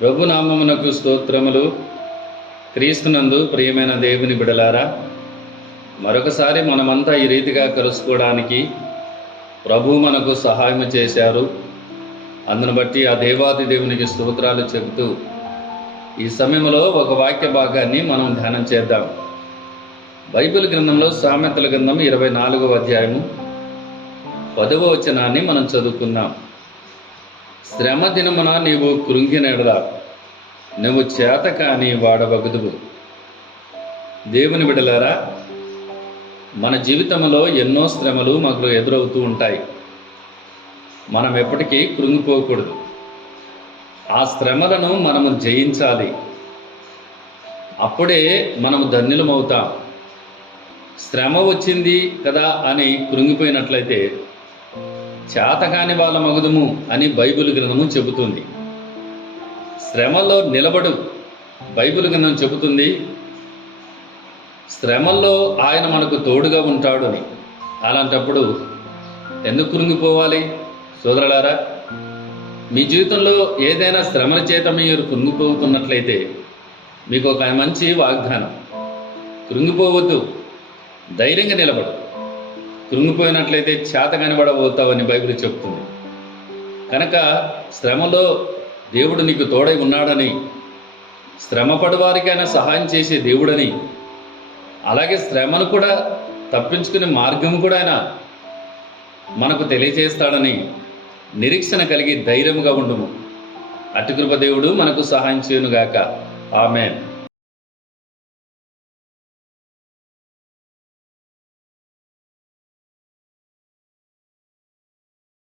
ప్రభు నామమునకు స్తోత్రములు. క్రీస్తునందు ప్రియమైన దేవుని బిడలారా, మరొకసారి మనమంతా ఈ రీతిగా కలుసుకోవడానికి ప్రభు మనకు సహాయం చేశారు. అందును బట్టి ఆ దేవాది దేవునికి స్తోత్రాలు చెబుతూ ఈ సమయంలో ఒక వాక్య భాగాన్ని మనం ధ్యానం చేద్దాం. బైబిల్ గ్రంథంలో సామెతల గ్రంథం 24వ అధ్యాయము 10వ వచనాన్ని మనం చదువుకుందాం. శ్రమ దినమున నీవు కృంగినెడల నువ్వు చేతకాని వాడవగుదువు. దేవుని బిడ్డలారా, మన జీవితంలో ఎన్నో శ్రమలు మనకు ఎదురవుతూ ఉంటాయి. మనం ఎప్పటికీ కృంగిపోకూడదు. ఆ శ్రమలను మనము జయించాలి. అప్పుడే మనము ధన్యులమవుతాం. శ్రమ వచ్చింది కదా అని కృంగిపోయినట్లయితే చేతకాని వాళ్ళ మగుదుము అని బైబిల్ గ్రంథము చెబుతుంది. శ్రమలో నిలబడు. బైబిల్ గ్రంథం చెబుతుంది శ్రమల్లో ఆయన మనకు తోడుగా ఉంటాడు అని. అలాంటప్పుడు ఎందుకు కృంగిపోవాలి? సోదరులారా, మీ జీవితంలో ఏదైనా శ్రమల చేత మీరు కృంగిపోతున్నట్లయితే మీకు ఒక మంచి వాగ్దానం. కృంగిపోవద్దు, ధైర్యంగా నిలబడు. కృంగిపోయినట్లయితే చేతకాని పడబోతావని బైబిల్ చెప్తుంది. కనుక శ్రమలో దేవుడు నీకు తోడై ఉన్నాడని, శ్రమపడు వారికైనా సహాయం చేసే దేవుడని, అలాగే శ్రమను కూడా తప్పించుకునే మార్గం కూడా ఆయన మనకు తెలియజేస్తాడని నిరీక్షణ కలిగి ధైర్యంగా ఉండుము. అటు కృప దేవుడు మనకు సహాయం చేయనుగాక. ఆమేన్.